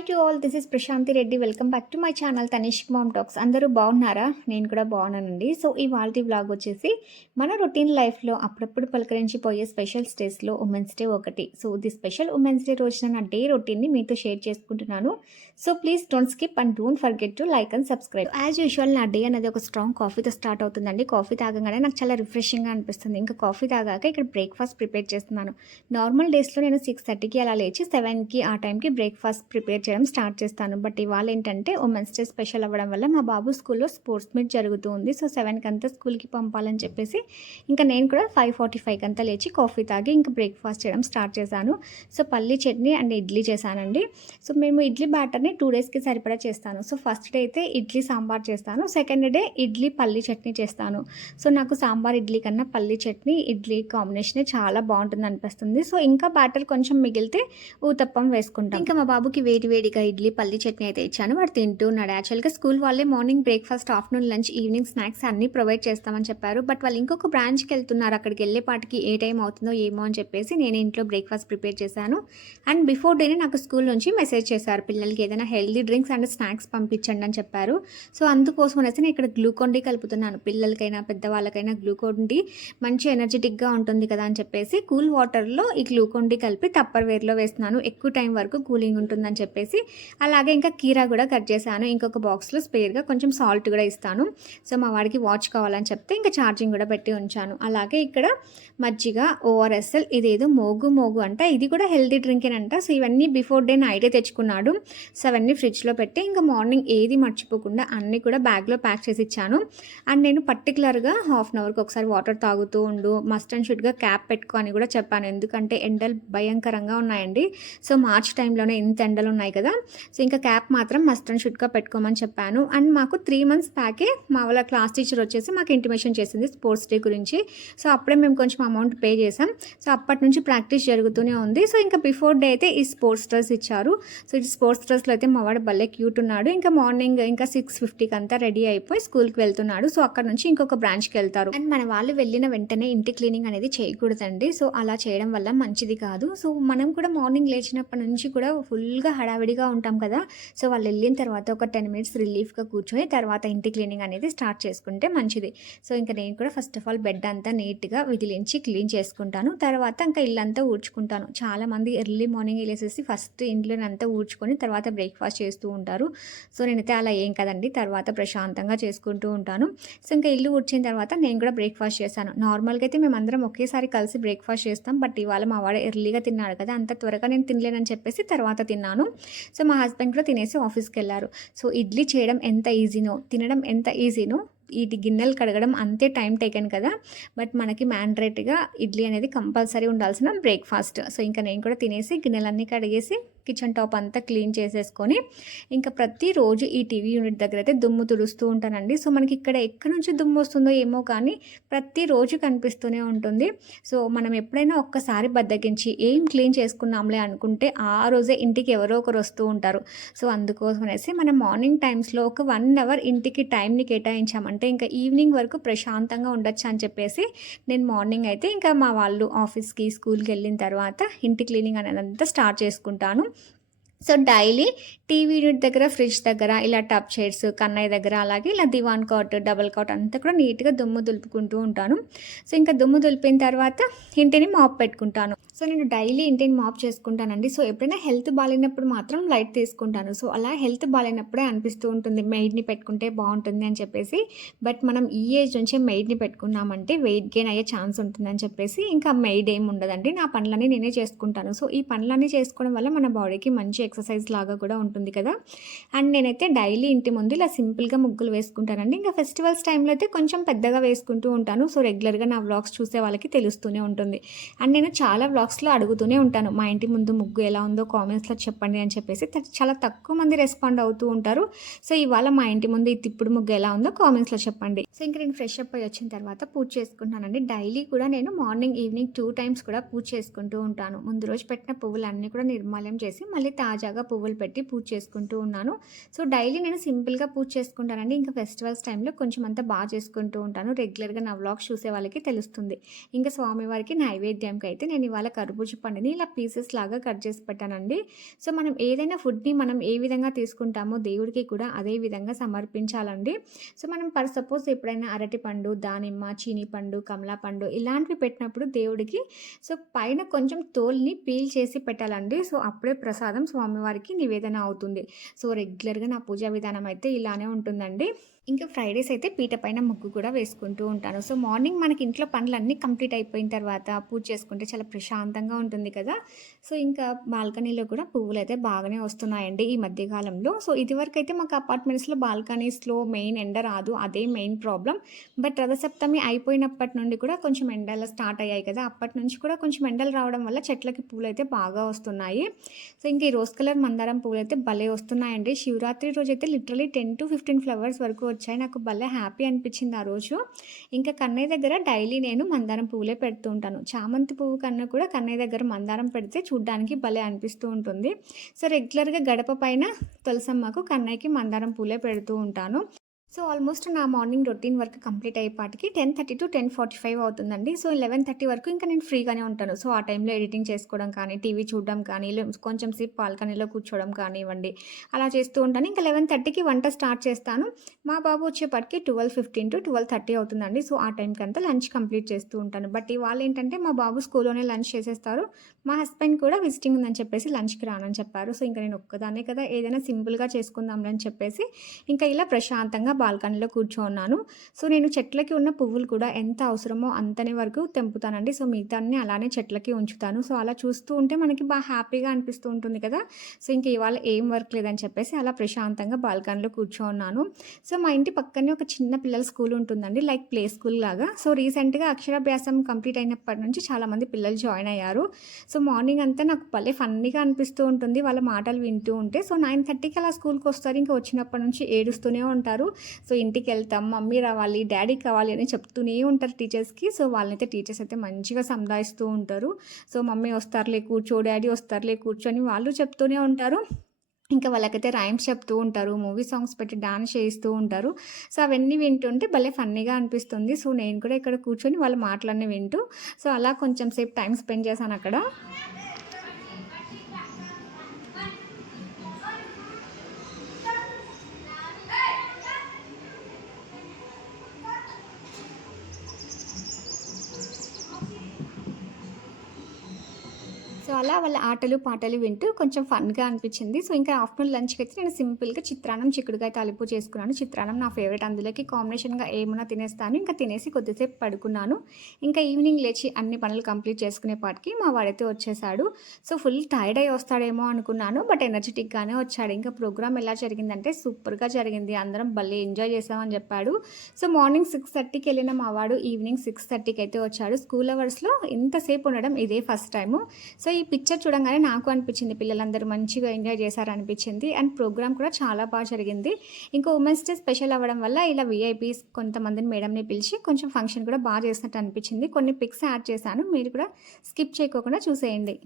Hi to all, this is Prashanti Reddy. Welcome back to my channel Tanishk mom talks. అందరూ బాగున్నారా? నేను కూడా బాగున్నానండి. సో ఇవాల్టి వ్లాగ్ వచ్చేసి మన రొటీన్ లైఫ్లో అప్పుడప్పుడు పలకరించిపోయే స్పెషల్ డేస్లో ఉమెన్స్ డే ఒకటి. So the special women's day రోజున నా డే రొటీన్ని మీతో షేర్ చేసుకుంటున్నాను. So please don't skip and don't forget to like and subscribe. As usual నా డే అనేది ఒక స్ట్రాంగ్ కాఫీతో స్టార్ట్ అవుతుందండి. కాఫీ తాగగానే నాకు చాలా రిఫ్రెషింగ్గా అనిపిస్తుంది. ఇంకా కాఫీ తాగాక ఇక్కడ బ్రేక్ఫాస్ట్ ప్రిపేర్ చేస్తున్నాను. నార్మల్ డేస్లో నేను 6:30కి అలా లేచి 7కి ఆ టైంకి బ్రేక్ఫాస్ట్ ప్రిపేర్ చేయడం స్టార్ట్ చేస్తాను. బట్ ఇవాళ ఏంటంటే ఉమెన్స్ డే స్పెషల్ అవ్వడం వల్ల మా బాబు స్కూల్లో స్పోర్ట్స్ మీట్ జరుగుతూ ఉంది. సో 7కి అంతా స్కూల్కి పంపాలని చెప్పేసి ఇంకా నేను కూడా 5:45కి అంతా లేచి కాఫీ తాగి ఇంకా బ్రేక్ఫాస్ట్ చేయడం స్టార్ట్ చేశాను. సో పల్లీ చట్నీ అండ్ ఇడ్లీ చేశానండి. సో మేము ఇడ్లీ బ్యాటర్ని 2 డేస్కి సరిపడా చేస్తాను. సో ఫస్ట్ డే అయితే ఇడ్లీ సాంబార్ చేస్తాను, సెకండ్ డే ఇడ్లీ పల్లీ చట్నీ చేస్తాను. సో నాకు సాంబార్ ఇడ్లీ కన్నా పల్లీ చట్నీ ఇడ్లీ కాంబినేషనే చాలా బాగుంటుంది అనిపిస్తుంది. సో ఇంకా బ్యాటర్ కొంచెం మిగిలితే ఊతప్పం వేసుకుంటాం. ఇంకా మా బాబుకి వేడిగా ఇడ్లీ పల్లీ చట్నీ అయితే ఇచ్చాను, వాడు తింటూ ఉన్నాడు. యాక్చువల్గా స్కూల్ వాళ్ళే morning breakfast, afternoon lunch, evening snacks అన్నీ ప్రొవైడ్ చేస్తామని చెప్పారు. బట్ వాళ్ళు ఇంకొక బ్రాంచ్కి వెళ్తున్నారు. అక్కడికి వెళ్ళేపాటికి ఏ టైం అవుతుందో ఏమో అని చెప్పేసి నేను ఇంట్లో బ్రేక్ఫాస్ట్ ప్రిపేర్ చేశాను. అండ్ బిఫోర్ డేనే నాకు స్కూల్ నుంచి మెసేజ్ చేశారు, పిల్లలకి ఏదైనా హెల్దీ డ్రింక్స్ అండ్ స్నాక్స్ పంపించండి అని చెప్పారు. సో అందుకోసం అనేసి నేను ఇక్కడ గ్లూకోన్ డి కలుపుతున్నాను. పిల్లలకైనా పెద్దవాళ్ళకైనా గ్లూకోన్ డి మంచి ఎనర్జెటిక్గా ఉంటుంది కదా అని చెప్పేసి కూల్ వాటర్లో ఈ గ్లూకోన్ డి కలిపి టప్పర్ వేర్లో వేస్తున్నాను. ఎక్కువ టైం వరకు కూలింగ్ ఉంటుందని చెప్పేసి. అలాగే ఇంకా కీరా కూడా కట్ చేశాను. ఇంకొక బాక్స్లో స్పేర్గా కొంచెం సాల్ట్ కూడా ఇస్తాను. సో మా వాడికి వాచ్ కావాలని చెప్తే ఇంకా ఛార్జింగ్ కూడా పెట్టి ఉంచాను. అలాగే ఇక్కడ మజ్జిగ, ఓఆర్ఎస్ఎల్, ఇదేదో మోగు అంట, ఇది కూడా హెల్తీ డ్రింకేనంట. సో ఇవన్నీ బిఫోర్ డే నైటే తెచ్చుకున్నాడు. సో అవన్నీ ఫ్రిడ్జ్లో పెట్టి ఇంకా మార్నింగ్ ఏది మర్చిపోకుండా అన్నీ కూడా బ్యాగ్లో ప్యాక్ చేసి ఇచ్చాను. అండ్ నేను పర్టికులర్గా హాఫ్ అన్ అవర్కి ఒకసారి వాటర్ తాగుతూ ఉండు, మస్ట్ అండ్ షుడ్గా క్యాప్ పెట్టుకో అని కూడా చెప్పాను. ఎందుకంటే ఎండలు భయంకరంగా ఉన్నాయండి. సో మార్చ్ టైంలోనే ఇంత ఎండలు ఉన్నాయి కదా. సో ఇంకా క్యాప్ మాత్రం మస్ట్ అండ్ షుడ్గా పెట్టుకోమని చెప్పాను. అండ్ మాకు 3 months బ్యాకే మా వాళ్ళ క్లాస్ టీచర్ వచ్చేసి మాకు ఇంటిమేషన్ చేసింది స్పోర్ట్స్ డే గురించి. సో అప్పుడే మేము కొంచెం అమౌంట్ పే చేసాం. సో అప్పటి నుంచి ప్రాక్టీస్ జరుగుతూనే ఉంది. సో ఇంకా బిఫోర్ డే అయితే ఈ స్పోర్ట్స్ డ్రెస్ ఇచ్చారు. సో ఈ స్పోర్ట్స్ డ్రెస్లో అయితే మా వాడు భలే క్యూట్ ఉన్నాడు. ఇంకా మార్నింగ్ ఇంకా 6:50కి అంతా రెడీ అయిపోయి స్కూల్కి వెళ్తున్నాడు. సో అక్కడ నుంచి ఇంకొక బ్రాంచ్కి వెళ్తారు. అండ్ మన వాళ్ళు వెళ్ళిన వెంటనే ఇంటి క్లీనింగ్ అనేది చేయకూడదండి. సో అలా చేయడం వల్ల మంచిది కాదు. సో మనం కూడా మార్నింగ్ లేచినప్పటి నుంచి కూడా ఫుల్గా హడావిడిగా ఉంటాం కదా. సో వాళ్ళు వెళ్ళిన తర్వాత ఒక 10 minutes రిలీఫ్గా కూర్చొని తర్వాత ఇంటి క్లీనింగ్ అనేది స్టార్ట్ చేసుకుంటే మంచిది. సో ఇంకా నేను కూడా ఫస్ట్ ఆఫ్ ఆల్ బెడ్ అంతా నీట్గా విదిలించి క్లీన్ చేసుకుంటాను. తర్వాత ఇంకా ఇల్లంతా ఊడ్చుకుంటాను. చాలామంది ఎర్లీ మార్నింగ్ వెళ్ళేసేసి ఫస్ట్ ఇంట్లోనంతా ఊడ్చుకొని తర్వాత బ్రేక్ఫాస్ట్ చేస్తూ ఉంటారు. సో నేనైతే అలా ఏం కదండి, తర్వాత ప్రశాంతంగా చేసుకుంటూ ఉంటాను. సో ఇంకా ఇల్లు ఊడ్చిన తర్వాత నేను కూడా బ్రేక్ఫాస్ట్ చేశాను. నార్మల్గా అయితే మేమందరం ఒకేసారి కలిసి బ్రేక్ఫాస్ట్ చేస్తాం. బట్ ఇవాళ మా వాడు ఎర్లీగా తిన్నాడు కదా, అంత త్వరగా నేను తినలేనని చెప్పేసి తర్వాత తిన్నాను. సో మా హస్బెండ్ కూడా తినేసి ఆఫీస్కి వెళ్ళారు. సో ఇడ్లీ చేయడం ఎంత ఈజీనో, తినడం ఎంత ఈజీనో, ఈ గిన్నెలు కడగడం అంతే టైం టేకెన్ కదా. బట్ మనకి మ్యాండరేట్గా ఇడ్లీ అనేది కంపల్సరీ ఉండాల్సిన బ్రేక్ఫాస్ట్. సో ఇంకా నేను కూడా తినేసి గిన్నెలన్నీ కడిగేసి కిచెన్ టాప్ అంతా క్లీన్ చేసేసుకొని ఇంకా ప్రతిరోజు ఈ టీవీ యూనిట్ దగ్గర అయితే దుమ్ము తుడుస్తూ ఉంటానండి. సో మనకి ఇక్కడ ఎక్కడి నుంచి దుమ్ము వస్తుందో ఏమో కానీ ప్రతిరోజు కనిపిస్తూనే ఉంటుంది. సో మనం ఎప్పుడైనా ఒక్కసారి బద్దకించి ఏం క్లీన్ చేసుకున్నాంలే అనుకుంటే ఆ రోజే ఇంటికి ఎవరో ఒకరు వస్తూ ఉంటారు. సో అందుకోసం అనేసి మనం మార్నింగ్ టైమ్స్లో ఒక 1 hour ఇంటికి టైంని కేటాయించామంటే ఇంకా ఈవినింగ్ వరకు ప్రశాంతంగా ఉండొచ్చు అని చెప్పేసి నేను మార్నింగ్ అయితే ఇంకా మా వాళ్ళు ఆఫీస్కి స్కూల్కి వెళ్ళిన తర్వాత ఇంటి క్లీనింగ్ అనేదంతా స్టార్ట్ చేసుకుంటాను. సో డైలీ టీవీ యూనిట్ దగ్గర, ఫ్రిడ్జ్ దగ్గర, ఇలా టబ్ చైర్స్, కన్నయ్య దగ్గర, అలాగే ఇలా దివాన్ కాట్, డబల్ కాట్ అంతా కూడా నీట్గా దుమ్ము దులుపుకుంటూ ఉంటాను. సో ఇంకా దుమ్ము దులిపిన తర్వాత ఇంటిని మాప్ పెట్టుకుంటాను. సో నేను డైలీ ఇంటిని మాప్ చేసుకుంటానండి. సో ఎప్పుడైనా హెల్త్ బాగాలేనప్పుడు మాత్రం లైట్ తీసుకుంటాను. సో అలా హెల్త్ బాగాలేనప్పుడే అనిపిస్తూ ఉంటుంది మెయిడ్ని పెట్టుకుంటే బాగుంటుంది అని చెప్పేసి. బట్ మనం ఈ ఏజ్ నుంచే మెయిడ్ని పెట్టుకున్నామంటే వెయిట్ గెయిన్ అయ్యే ఛాన్స్ ఉంటుందని చెప్పేసి ఇంకా మెయిడ్ ఏమి ఉండదండి, నా పనులన్నీ నేనే చేసుకుంటాను. సో ఈ పనులన్నీ చేసుకోవడం వల్ల మన బాడీకి మంచి ఎక్సర్సైజ్ లాగా కూడా ఉంటుంది కదా. అండ్ నేనైతే డైలీ ఇంటి ముందు ఇలా సింపుల్గా ముగ్గులు వేసుకుంటానండి. ఇంకా ఫెస్టివల్స్ టైంలో అయితే కొంచెం పెద్దగా వేసుకుంటూ ఉంటాను. సో రెగ్యులర్గా నా వ్లాగ్స్ చూసే వాళ్ళకి తెలుస్తూనే ఉంటుంది. అండ్ నేను చాలా వ్లాగ్స్లో అడుగుతూనే ఉంటాను, మా ఇంటి ముందు ముగ్గు ఎలా ఉందో కామెంట్స్లో చెప్పండి అని చెప్పేసి. చాలా తక్కువ మంది రెస్పాండ్ అవుతూ ఉంటారు. సో ఇవాళ మా ఇంటి ముందు ఈ తిప్పుడు ముగ్గు ఎలా ఉందో కామెంట్స్లో చెప్పండి. సో ఇంకా నేను ఫ్రెష్ అప్ అయ్యి వచ్చిన తర్వాత పూజ చేసుకుంటానండి. డైలీ కూడా నేను మార్నింగ్ ఈవినింగ్ 2 times కూడా పూజ చేసుకుంటూ ఉంటాను. ముందు రోజు పెట్టిన పువ్వులన్నీ కూడా నిర్మాల్యం చేసి మళ్ళీ తాజాగా పువ్వులు పెట్టి పూజ చేసుకుంటూ ఉన్నాను. సో డైలీ నేను సింపుల్గా పూజ చేసుకుంటానండి. ఇంకా ఫెస్టివల్స్ టైంలో కొంచెం అంతా బాగా చేసుకుంటూ ఉంటాను. రెగ్యులర్గా నా వ్లాగ్స్ చూసే వాళ్ళకి తెలుస్తుంది. ఇంకా స్వామివారికి నైవేద్యంకి అయితే నేను ఇవాళ కర్బూజా పండుని ఇలా పీసెస్ లాగా కట్ చేసి పెట్టానండి. సో మనం ఏదైనా ఫుడ్ని మనం ఏ విధంగా తీసుకుంటామో దేవుడికి కూడా అదే విధంగా సమర్పించాలండి. సో మనం సపోజ్ ఎప్పుడైనా అరటిపండు, దానిమ్మ, చీని పండు, కమలా పండు ఇలాంటివి పెట్టినప్పుడు దేవుడికి సో పైన కొంచెం తోల్ని పీల్ చేసి పెట్టాలండి. సో అప్పుడే ప్రసాదం స్వామివారికి నివేదన అవుతుంది. సో రెగ్యులర్గా నా పూజా విధానం అయితే ఇలానే ఉంటుందండి. ఇంకా ఫ్రైడేస్ అయితే పీట పైన ముగ్గు కూడా వేసుకుంటూ ఉంటాను. సో మార్నింగ్ మనకి ఇంట్లో పనులన్నీ కంప్లీట్ అయిపోయిన తర్వాత పూజ చేసుకుంటే చాలా ప్రశాంతంగా ఉంటుంది కదా. సో ఇంకా బాల్కనీలో కూడా పువ్వులు అయితే బాగానే వస్తున్నాయండి ఈ మధ్యకాలంలో. సో ఇదివరకు అయితే మాకు అపార్ట్మెంట్స్లో బాల్కనీస్లో మెయిన్ ఎండ రాదు, అదే మెయిన్ ప్రాబ్లం. బట్ రథసప్తమి అయిపోయినప్పటి నుండి కూడా కొంచెం ఎండలు స్టార్ట్ అయ్యాయి కదా, అప్పటి నుంచి కూడా కొంచెం ఎండలు రావడం వల్ల చెట్లకి పూలు అయితే బాగా వస్తున్నాయి. సో ఇంకా ఈ రోజ్ కలర్ మందారం పూలు అయితే భలే వస్తున్నాయండి. శివరాత్రి రోజు అయితే లిటరలీ 10 to 15 ఫ్లవర్స్ వరకు వచ్చాయి. నాకు భలే హ్యాపీ అనిపించింది ఆ రోజు. ఇంకా కన్నయ్య దగ్గర డైలీ నేను మందారం పువ్వులే పెడుతూ ఉంటాను. చామంతి పువ్వు కన్నా కూడా కన్నయ్య దగ్గర మందారం పెడితే చూడ్డానికి భలే అనిపిస్తూ ఉంటుంది. సో రెగ్యులర్గా గడప పైన తులసమ్మకు కన్నయ్యకి మందారం పూలే పెడుతూ ఉంటాను. సో ఆల్మోస్ట్ నా మార్నింగ్ రొటీన్ వర్క్ కంప్లీట్ అయ్యేపాటికి 10:30 to 10:45 అవుతుందండి. సో 11:30 వరకు ఇంకా నేను ఫ్రీగానే ఉంటాను. సో ఆ టైంలో ఎడిటింగ్ చేసుకోవడం కానీ, టీవీ చూడడం కానీ, కొంచెం సేపు బాల్కనీలో కూర్చోవడం కానివ్వండి, అలా చేస్తూ ఉంటాను. ఇంకా 11:30కి వంట స్టార్ట్ చేస్తాను. మా బాబు వచ్చేపాటికి 12:15 to 12:30 అవుతుందండి. సో ఆ టైంకి అంతా లంచ్ కంప్లీట్ చేస్తూ ఉంటాను. బట్ ఇవాళ ఏంటంటే మా బాబు స్కూల్లోనే లంచ్ చేసేస్తారు. మా హస్బెండ్ కూడా విజిటింగ్ ఉందని చెప్పేసి లంచ్కి రానని చెప్పారు. సో ఇంకా నేను ఒక్కదాన్నే కదా, ఏదైనా సింపుల్గా చేసుకుందాంలని చెప్పేసి ఇంకా ఇలా ప్రశాంతంగా బాల్కనీలో కూర్చోన్నాను. సో నేను చెట్లకి ఉన్న పువ్వులు కూడా ఎంత అవసరమో అంతనే వరకు తెంపుతానండి. సో మిగతాన్ని అలానే చెట్లకి ఉంచుతాను. సో అలా చూస్తూ ఉంటే మనకి బాగా హ్యాపీగా అనిపిస్తూ ఉంటుంది కదా. సో ఇంక ఇవాళ ఏం వర్క్ లేదని చెప్పేసి అలా ప్రశాంతంగా బాల్కనీలో కూర్చోన్నాను. సో మా ఇంటి పక్కనే ఒక చిన్న పిల్లల స్కూల్ ఉంటుందండి, లైక్ ప్లే స్కూల్ లాగా. సో రీసెంట్గా అక్షరాభ్యాసం కంప్లీట్ అయినప్పటి నుంచి చాలామంది పిల్లలు జాయిన్ అయ్యారు. సో మార్నింగ్ అంతా నాకు భలే ఫన్నీగా అనిపిస్తూ ఉంటుంది వాళ్ళ మాటలు వింటూ ఉంటే. సో 9:30కి అలా స్కూల్కి వస్తారు. ఇంకా వచ్చినప్పటి నుంచి ఏడుస్తూనే ఉంటారు. సో ఇంటికి వెళ్తాం, మమ్మీ రావాలి, డాడీ కావాలి అని చెప్తూనే ఉంటారు టీచర్స్కి. సో వాళ్ళనైతే టీచర్స్ అయితే మంచిగా సంధాయిస్తూ ఉంటారు. సో మమ్మీ వస్తారులే కూర్చో, డాడీ వస్తారులే కూర్చొని వాళ్ళు చెప్తూనే ఉంటారు. ఇంకా వాళ్ళకైతే రైమ్స్ చెప్తూ ఉంటారు, మూవీ సాంగ్స్ పెట్టి డాన్స్ చేయిస్తూ ఉంటారు. సో అవన్నీ వింటుంటే భలే ఫన్నీగా అనిపిస్తుంది. సో నేను కూడా ఇక్కడ కూర్చొని వాళ్ళ మాటలన్నీ వింటూ సో అలా కొంచెం సేపు టైం స్పెండ్ చేశాను అక్కడ. సో అలా వాళ్ళ ఆటలు పాటలు వింటూ కొంచెం ఫన్గా అనిపించింది. సో ఇంకా ఆఫ్టర్నూన్ లంచ్కి అయితే నేను సింపుల్గా చిత్రాన్నం చిక్కుడుకాయ తాలింపు చేసుకున్నాను. చిత్రాన్నం నా ఫేవరెట్, అందులోకి కాంబినేషన్గా ఏమైనా తినేస్తాను. ఇంకా తినేసి కొద్దిసేపు పడుకున్నాను. ఇంకా ఈవినింగ్ లేచి అన్ని పనులు కంప్లీట్ చేసుకునేపాటికి మా వాడైతే వచ్చేసాడు. సో ఫుల్ టైర్డ్ అయ్యి వస్తాడేమో అనుకున్నాను, బట్ ఎనర్జెటిక్గానే వచ్చాడు. ఇంకా ప్రోగ్రామ్ ఎలా జరిగిందంటే సూపర్గా జరిగింది, అందరం భలే ఎంజాయ్ చేసామని చెప్పాడు. సో మార్నింగ్ 6:30కి వెళ్ళిన మా వాడు ఈవినింగ్ 6:30కి అయితే వచ్చాడు. స్కూల్ అవర్స్లో ఇంతసేపు ఉండడం ఇదే ఫస్ట్ టైము. సో ఈ పిక్చర్ చూడంగానే నాకు అనిపించింది పిల్లలందరూ మంచిగా ఎంజాయ్ చేశారు అనిపించింది. అండ్ ప్రోగ్రామ్ కూడా చాలా బాగా జరిగింది. ఇంకా ఉమెన్స్ డే స్పెషల్ అవ్వడం వల్ల ఇలా విఐపీస్ కొంతమందిని మేడంని పిలిచి కొంచెం ఫంక్షన్ కూడా బాగా చేసినట్టు అనిపించింది. కొన్ని పిక్స్ యాడ్ చేశాను, మీరు కూడా స్కిప్ చేయకోకుండా చూసేయండి.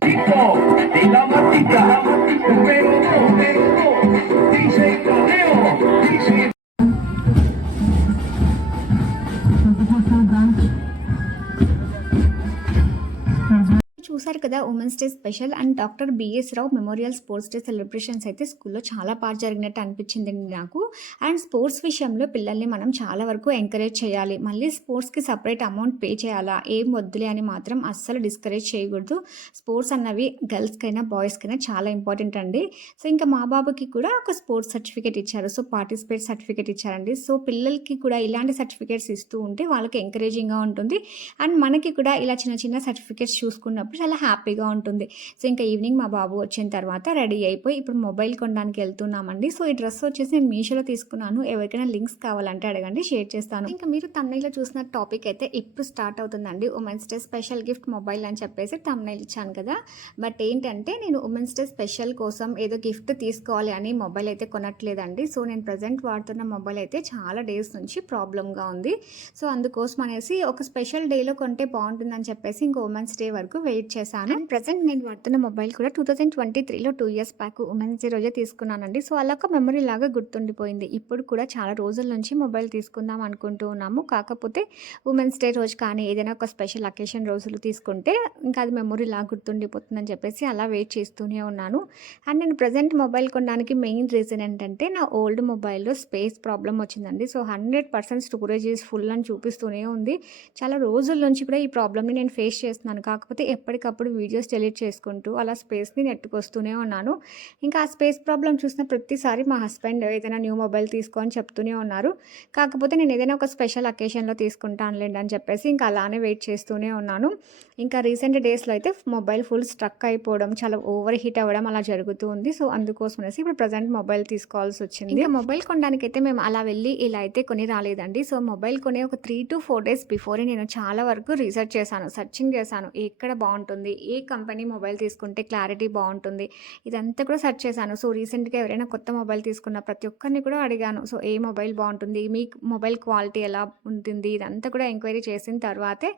చూసారు కదా women's day special and doctor BS Rao memorial sports day celebrations అయితే స్కూల్లో చాలా బాగా జరిగినట్టు అనిపించింది నాకు. అండ్ స్పోర్ట్స్ విషయంలో పిల్లల్ని మనం చాలా వరకు ఎంకరేజ్ చేయాలి. మళ్ళీ స్పోర్ట్స్కి సపరేట్ అమౌంట్ పే చేయాలా, ఏం వద్దులే అని మాత్రం అస్సలు డిస్కరేజ్ చేయకూడదు. స్పోర్ట్స్ అన్నవి గర్ల్స్కైనా బాయ్స్కైనా చాలా ఇంపార్టెంట్ అండి. సో ఇంకా మా బాబుకి కూడా ఒక స్పోర్ట్స్ సర్టిఫికేట్ ఇచ్చారు, సో పార్టిసిపేట్ సర్టిఫికేట్ ఇచ్చారండి. సో పిల్లలకి కూడా ఇలాంటి సర్టిఫికేట్స్ ఇస్తూ ఉంటే వాళ్ళకి ఎంకరేజింగ్గా ఉంటుంది. అండ్ మనకి కూడా ఇలా చిన్న చిన్న సర్టిఫికేట్స్ చూసుకున్నప్పుడు చాలా హ్యాపీగా ఉంటుంది. సో ఇంకా ఈవినింగ్ మా బాబు వచ్చిన తర్వాత రెడీ అయిపోయి ఇప్పుడు మొబైల్ కొనడానికి వెళ్తున్నామండి. సో ఈ డ్రెస్ వచ్చేసి నేను మీషోలో తీసుకున్నాను. ఎవరికైనా లింక్స్ కావాలంటే అడగండి, షేర్ చేస్తాను. ఇంకా మీరు తమ్నైల్లో చూసిన టాపిక్ అయితే ఇప్పుడు స్టార్ట్ అవుతుందండి. Women's day special gift mobile అని చెప్పేసి తమ్నైల్ ఇచ్చాను కదా. బట్ ఏంటంటే నేను ఉమెన్స్ డే స్పెషల్ కోసం ఏదో గిఫ్ట్ తీసుకోవాలి అని మొబైల్ అయితే కొనట్లేదండి. సో నేను ప్రజెంట్ వాడుతున్న మొబైల్ అయితే చాలా డేస్ నుంచి ప్రాబ్లంగా ఉంది. సో అందుకోసం అనేసి ఒక స్పెషల్ డేలో కొంటే బాగుంటుందని చెప్పేసి ఇంకో ఉమెన్స్ డే వరకు వెయిట్ చేశాను. అండ్ ప్రెజెంట్ నేను వాడుతున్న మొబైల్ కూడా 2023లో 2 ఇయర్స్ బ్యాక్ ఉమెన్స్ డే రోజే తీసుకున్నానండి. సో, అలా ఒక మెమరీ లాగా గుర్తుండిపోయింది. ఇప్పుడు కూడా చాలా రోజుల నుంచి మొబైల్ తీసుకుందాం అనుకుంటూ ఉన్నాము. కాకపోతే ఉమెన్స్ డే రోజు కానీ, ఏదైనా ఒక స్పెషల్ అకేషన్ రోజులు తీసుకుంటే ఇంకా అది మెమరీ లాగా గుర్తుండిపోతుందని చెప్పేసి అలా వెయిట్ చేస్తూనే ఉన్నాను. అండ్ నేను ప్రెజెంట్ మొబైల్ కొనడానికి మెయిన్ రీజన్ ఏంటంటే, నా ఓల్డ్ మొబైల్‌లో స్పేస్ ప్రాబ్లమ్ వచ్చిందండి. సో, 100% స్టోరేజ్ ఈజ్ ఫుల్ అని చూపిస్తూనే ఉంది. చాలా రోజుల నుంచి కూడా ఈ ప్రాబ్లమ్‌ని నేను ఫేస్ చేస్తున్నాను. కాకపోతే ఎప్పటికప్పుడు వీడియోస్ డిలీట్ చేసుకుంటూ అలా స్పేస్‌ని నెట్టుకొస్తూనే ఉన్నాను. ఇంకా ఆ స్పేస్ ప్రాబ్లమ్ చూసిన ప్రతిసారి మా హస్బెండ్ ఏదైనా న్యూ మొబైల్ తీసుకో అని చెప్తూనే ఉన్నారు. కాకపోతే నేను ఏదైనా ఒక స్పెషల్ అకేషన్‌లో తీసుకుంటానులేండి అని చెప్పేసి ఇంకా అలానే వెయిట్ చేస్తూనే ఉన్నాను. ఇంకా రీసెంట్ డేస్‌లో అయితే మొబైల్ ఫుల్ స్ట్రక్ అయిపోవడం, చాలా ఓవర్ హీట్ అవ్వడం అలా జరుగుతూ ఉంది. సో, అందుకోసం అనేసి ఇప్పుడు ప్రెజెంట్ మొబైల్ తీసుకోవాల్సొచ్చింది. ఇంకా మొబైల్ కొనడానికైతే మేము అలా వెళ్ళి ఇలా అయితే కొని రాలేదండి. సో, మొబైల్ కొనే ఒక 3-4 డేస్ బిఫోరే నేను చాలా వరకు రీసెర్చ్ చేశాను. సెర్చింగ్ చేశాను. ఎక్కడ బావుంటుంది? ఏ కంపెనీ మొబైల్ తీసుకుంటే క్లారిటీ బావుంటుంది? ఇదంతా కూడా సెర్చ్ చేశాను. సో, రీసెంట్‌గా ఎవరైనా కొత్త మొబైల్ తీసుకున్న ప్రతి ఒక్కరిని కూడా అడిగాను. సో, ఏ మొబైల్ బావుంటుంది? మీ మొబైల్ క్వాలిటీ ఎలా ఉంటుంది? ఇదంతా కూడా ఎంక్వైరీ చేసిన తర్వాతే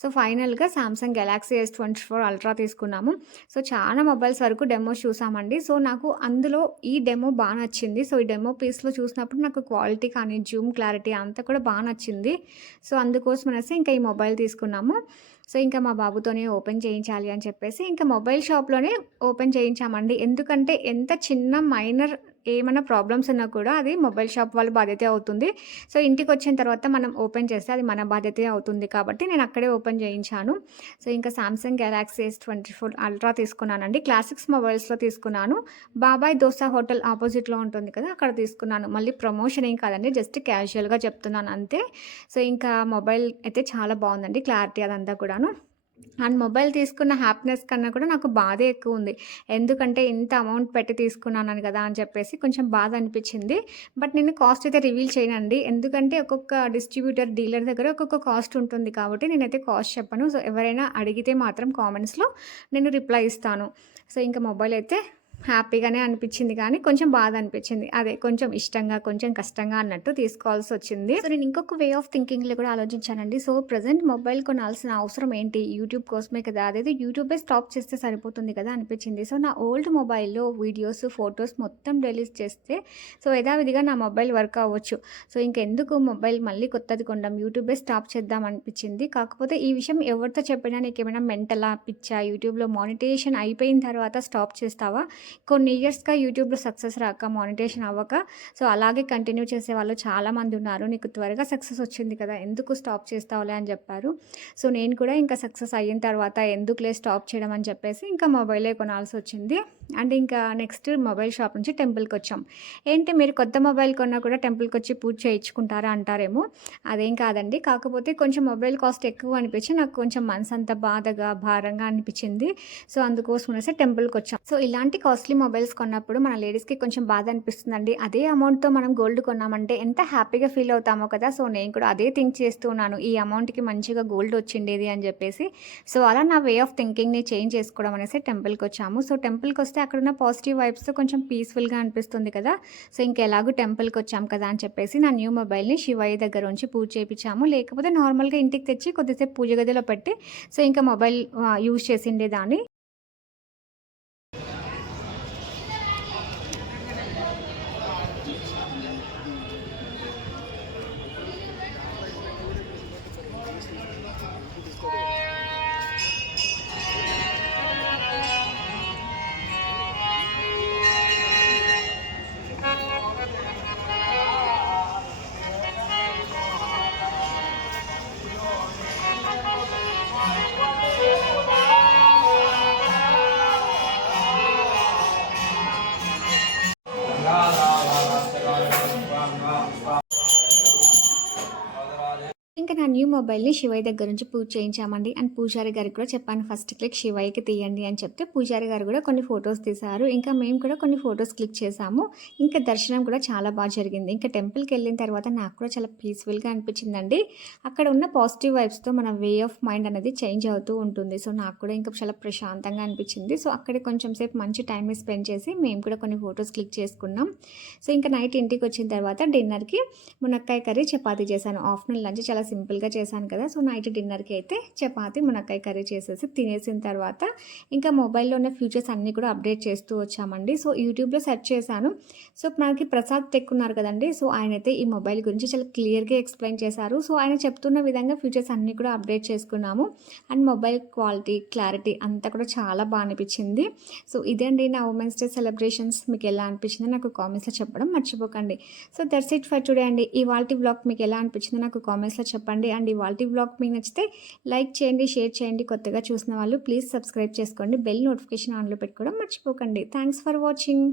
సో, ఫైనల్‌గా సామ్సంగ్ గెలాక్సీ S24 అల్ట్రా తీసుకున్నాము. సో, చాలా మొబైల్స్ వరకు డెమోస్ చూసామండి. సో, నాకు అందులో ఈ డెమో బా నచ్చింది. సో, ఈ డెమో పీస్‌లో చూసినప్పుడు నాకు క్వాలిటీ కానీ, జూమ్ క్లారిటీ అంతా కూడా బా నచ్చింది. సో, అందుకోసం అనేసి ఇంకా ఈ మొబైల్ తీసుకున్నాము. సో, ఇంకా మా బాబుతోనే ఓపెన్ చేయించాలి అని చెప్పేసి ఇంకా మొబైల్ షాప్‌లోనే ఓపెన్ చేయించామండి. ఎందుకంటే ఎంత చిన్న మైనర్ ఏమన్నా ప్రాబ్లమ్స్ ఉన్నా కూడా అది మొబైల్ షాప్ వాళ్ళ బాధ్యతే అవుతుంది. సో, ఇంటికొచ్చిన తర్వాత మనం ఓపెన్ చేస్తే అది మన బాధ్యతే అవుతుంది కాబట్టి నేను అక్కడే ఓపెన్ చేయించాను. సో, ఇంకా సామ్సంగ్ గెలాక్సీ S24 అల్ట్రా తీసుకున్నానండి. క్లాసిక్స్ మొబైల్స్‌లో తీసుకున్నాను. బాబాయ్ దోసా హోటల్ ఆపోజిట్‌లో ఉంటుంది కదా! అక్కడ తీసుకున్నాను. మళ్ళీ ప్రమోషన్ ఏం కాదండి. జస్ట్ క్యాజువల్‌గా చెప్తున్నాను అంతే. సో, ఇంకా మొబైల్ అయితే చాలా బావుందండి. క్లారిటీ అదంతా కూడాను. అండ్ మొబైల్ తీసుకున్న హ్యాపీనెస్ కన్నా కూడా నాకు బాధే ఎక్కువుంది. ఎందుకంటే ఇంత అమౌంట్ పెట్టి తీసుకున్నాను కదా అని చెప్పేసి కొంచెం బాధ అనిపిచ్చింది. బట్ నేను కాస్ట్ అయితే రివీల్ చేయనండి. ఎందుకంటే ఒక్కొక్క డిస్ట్రిబ్యూటర్, డీలర్ దగ్గర ఒక్కొక్క కాస్ట్ ఉంటుంది కాబట్టి నేనైతే కాస్ట్ చెప్పను. సో, ఎవరైనా అడిగితే మాత్రం కామెంట్స్‌లో నేను రిప్లై ఇస్తాను. సో, ఇంకా మొబైల్ అయితే హ్యాపీగానే అనిపిచ్చింది కానీ కొంచెం బాధ అనిపిచ్చింది. అదే కొంచెం ఇష్టంగా, కొంచెం కష్టంగా అన్నట్టు తీసుకోవాల్సొచ్చింది. సో, నేను ఇంకొక వే ఆఫ్ థింకింగ్‌లో కూడా ఆలోచించానండి. సో, ప్రెజెంట్ మొబైల్ కొనాల్సిన అవసరం ఏంటి? యూట్యూబ్ కోసమే కదా! అదేదో యూట్యూబే స్టాప్ చేస్తే సరిపోతుంది కదా అనిపిచ్చింది. సో, నా ఓల్డ్ మొబైల్‌లో వీడియోస్, ఫోటోస్ మొత్తం డిలీట్ చేస్తే సో, యథావిధిగా నా మొబైల్ వర్క్ అవ్వచ్చు. సో, ఇంకెందుకు మొబైల్ మళ్ళీ కొత్తది కొందాం, యూట్యూబే స్టాప్ చేద్దాం అనిపిచ్చింది. కాకపోతే ఈ విషయం ఎవరితో చెప్పినా నీకేమైనా మెంటలా? పిచ్చా? యూట్యూబ్‌లో మానిటైజేషన్ అయిపోయిన తర్వాత స్టాప్ చేస్తావా? కొన్ని ఇయర్స్‌గా యూట్యూబ్‌లో సక్సెస్ రాక, మానిటైజేషన్ అవ్వక సో, అలాగే కంటిన్యూ చేసేవాళ్ళు చాలామంది ఉన్నారు. నీకు త్వరగా సక్సెస్ వచ్చింది కదా! ఎందుకు స్టాప్ చేస్తావులే అని చెప్పారు. సో, నేను కూడా ఇంకా సక్సెస్ అయిన తర్వాత ఎందుకులే స్టాప్ చేయడం అని చెప్పేసి ఇంకా మొబైలే కొనాల్సొచ్చింది. అండ్ ఇంకా నెక్స్ట్ మొబైల్ షాప్ నుంచి టెంపుల్‌కొచ్చాం. ఏంటి మీరు కొత్త మొబైల్ కొన్నా కూడా టెంపుల్‌కొచ్చి పూజ చేయించుకుంటారా అంటారేమో. అదేం కాదండి. కాకపోతే కొంచెం మొబైల్ కాస్ట్ ఎక్కువ అనిపించి నాకు కొంచెం మనసంతా బాధగా, భారంగా అనిపించింది. సో, అందుకోసం అనేసి టెంపుల్‌కొచ్చాం. సో, ఇలాంటి కాస్ట్లీ మొబైల్స్ కొన్నప్పుడు మన లేడీస్‌కి కొంచెం బాధ అనిపిస్తుందండి. అదే అమౌంట్‌తో మనం గోల్డ్ కొన్నామంటే ఎంత హ్యాపీగా ఫీల్ అవుతామో కదా! సో, నేను కూడా అదే థింక్ చేస్తూ ఉన్నాను. ఈ అమౌంట్‌కి మంచిగా గోల్డ్ వచ్చిండేది అని చెప్పేసి. సో, అలా నా వే ఆఫ్ థింకింగ్‌ని చేంజ్ చేసుకోవడం అనేసి టెంపుల్‌కొచ్చాము. సో, టెంపుల్‌కొస్తే అక్కడున్న పాజిటివ్ వైబ్స్‌తో కొంచెం పీస్‌ఫుల్‌గా అనిపిస్తుంది కదా! సో, ఇంకెలాగూ టెంపుల్‌కొచ్చాం కదా అని చెప్పేసి నా న్యూ మొబైల్‌ని శివయ్య దగ్గర ఉంచి పూజ చేపిచ్చాము. లేకపోతే నార్మల్‌గా ఇంటికి తెచ్చి కొద్దిసేపు పూజ గదిలో పెట్టి సో, ఇంకా మొబైల్ యూజ్ చేసిండేదాన్ని. ఇంకా నా న్యూ మొబైల్‌ని శివయ్య దగ్గర నుంచి పూజ చేయించామండి. అండ్ పూజారి గారికి కూడా చెప్పాను ఫస్ట్ క్లిక్ శివయ్యకి తీయండి అని చెప్తే పూజారి గారు కూడా కొన్ని ఫోటోస్ తీశారు. ఇంకా మేము కూడా కొన్ని ఫోటోస్ క్లిక్ చేశాము. ఇంకా దర్శనం కూడా చాలా బాగా జరిగింది. ఇంకా టెంపుల్‌కెళ్ళిన తర్వాత నాకు కూడా చాలా పీస్‌ఫుల్‌గా అనిపించిందండి. అక్కడ ఉన్న పాజిటివ్ వైబ్స్‌తో మన వే ఆఫ్ మైండ్ అనేది చేంజ్ అవుతూ ఉంటుంది. సో, నాకు కూడా ఇంకా చాలా ప్రశాంతంగా అనిపించింది. సో, అక్కడే కొంచెం సేపు మంచి టైమ్‌ని స్పెండ్ చేసి మేము కూడా కొన్ని ఫోటోస్ క్లిక్ చేసుకున్నాం. సో, ఇంకా నైట్ ఇంటికి వచ్చిన తర్వాత డిన్నర్‌కి మునక్కాయ కర్రీ, చపాతీ చేశాను. ఆఫ్టర్‌నూన్ లంచ్ చాలా సింపుల్ సింపుల్గా చేశాను కదా. సో నైట్ డిన్నర్కి అయితే చపాతి మునక్కాయ కర్రీ చేసేసి తినేసిన తర్వాత ఇంకా మొబైల్లో ఉన్న ఫ్యూచర్స్ అన్నీ కూడా అప్డేట్ చేస్తూ వచ్చామండి. సో యూట్యూబ్లో సెర్చ్ చేశాను. సో మనకి ప్రసాద్ టెక్ ఉన్నారు కదండి. సో ఆయనైతే ఈ మొబైల్ గురించి చాలా క్లియర్గా ఎక్స్ప్లెయిన్ చేశారు. సో ఆయన చెప్తున్న విధంగా ఫ్యూచర్స్ అన్నీ కూడా అప్డేట్ చేసుకున్నాము. అండ్ మొబైల్ క్వాలిటీ క్లారిటీ అంతా కూడా చాలా బాగా అనిపించింది. సో ఇదండి నా ఉమెన్స్ డే సెలబ్రేషన్స్. మీకు ఎలా అనిపించిందో నాకు కామెంట్స్లో చెప్పడం మర్చిపోకండి. So that's it for today అండి. ఇవాల్టి వ్లాగ్ మీకు ఎలా అనిపించిందో నాకు కామెంట్స్లో చెప్పండి. అండ్ ఇవాల్టి వ్లాగ్ మీకు నచ్చితే లైక్ చేయండి, షేర్ చేయండి. కొత్తగా చూసిన వాళ్ళు ప్లీజ్ సబ్స్క్రైబ్ చేసుకోండి. బెల్ నోటిఫికేషన్ ఆన్లో పెట్టుకోవడం మర్చిపోకండి. Thanks for watching.